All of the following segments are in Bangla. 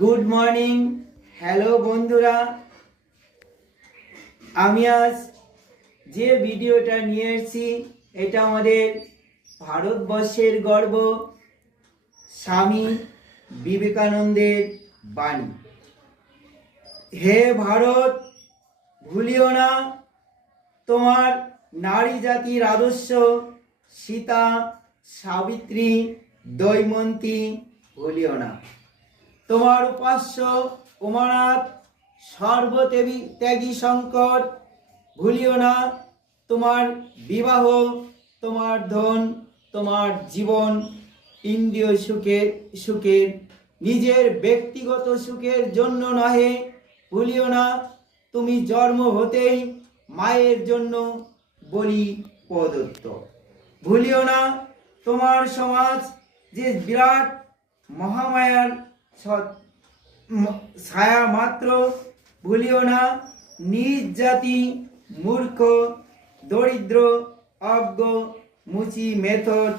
Good morning. হ্যালো বন্ধুরা, আমি আজ যে ভিডিওটা নিয়ে এসেছি এটা আমাদের ভারতবর্ষের গর্ব স্বামী বিবেকানন্দের বাণী। হে ভারত, ভুলিও না তোমার নারী জাতির আদর্শ, সীতা, সাবিত্রী, দৈমন্তী ভুলিও না। তোমার উপাস্য উমানাথ, সর্বত্যাগী শঙ্কর ভুলিও না। তোমার বিবাহ, তোমার ধন, তোমার জীবন ইন্দ্রিয় সুখের নিজের ব্যক্তিগত সুখের জন্য নহে ভুলিও না। তুমি জন্ম হতেই মায়ের জন্য বলি প্রদত্ত ভুলিও না। তোমার সমাজ যে বিরাট মহামায়ার ছায়া মাত্র ভুলিও না। নিজ জাতি মূর্খ, দরিদ্র, অজ্ঞ, মুচি মেথর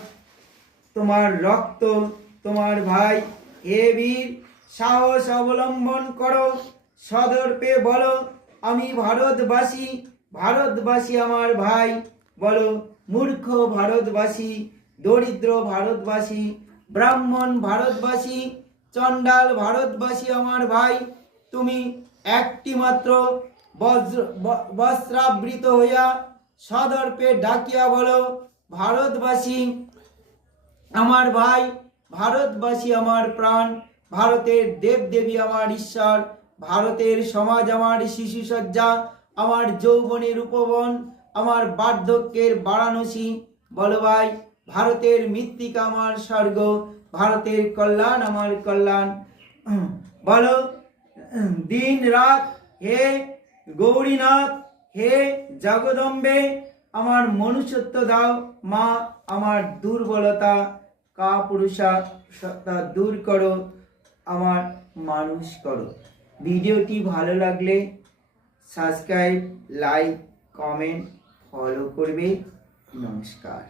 তোমার রক্ত, তোমার ভাই। হে বীর, সাহস অবলম্বন করো, সদর্পে বলো আমি ভারতবাসী। ভারতবাসী আমার ভাই বলো। মূর্খ ভারতবাসী, দরিদ্র ভারতবাসী, ব্রাহ্মণ ভারতবাসী, চণ্ডাল ভারতবাসী আমার ভাই। তুমি একটি মাত্র বস্ত্রাবৃত হইয়া সদর্পে ডাকিয়া বলো ভারতবাসী আমার ভাই, ভারতবাসী আমার প্রাণ। ভারতের দেবদেবী আমার ঈশ্বর, ভারতের সমাজ আমার শিশুসজ্জা, আমার যৌবনের উপবন, আমার বার্ধক্যের বারাণসী। বলো ভাই, ভারতের মৃত্তিকা আমার স্বর্গ, ভারতের কল্যাণ আমার কল্যাণ। বলো দিন রাত হে গৌরীনাথ, হে জগদম্বে আমার মনুষ্যত্ব দাও মা। আমার দুর্বলতা কাপুরুষতা দূর করো, আমার মানুষ করো। ভিডিওটি ভালো লাগলে সাবস্ক্রাইব, লাইক, কমেন্ট, ফলো করবে। নমস্কার।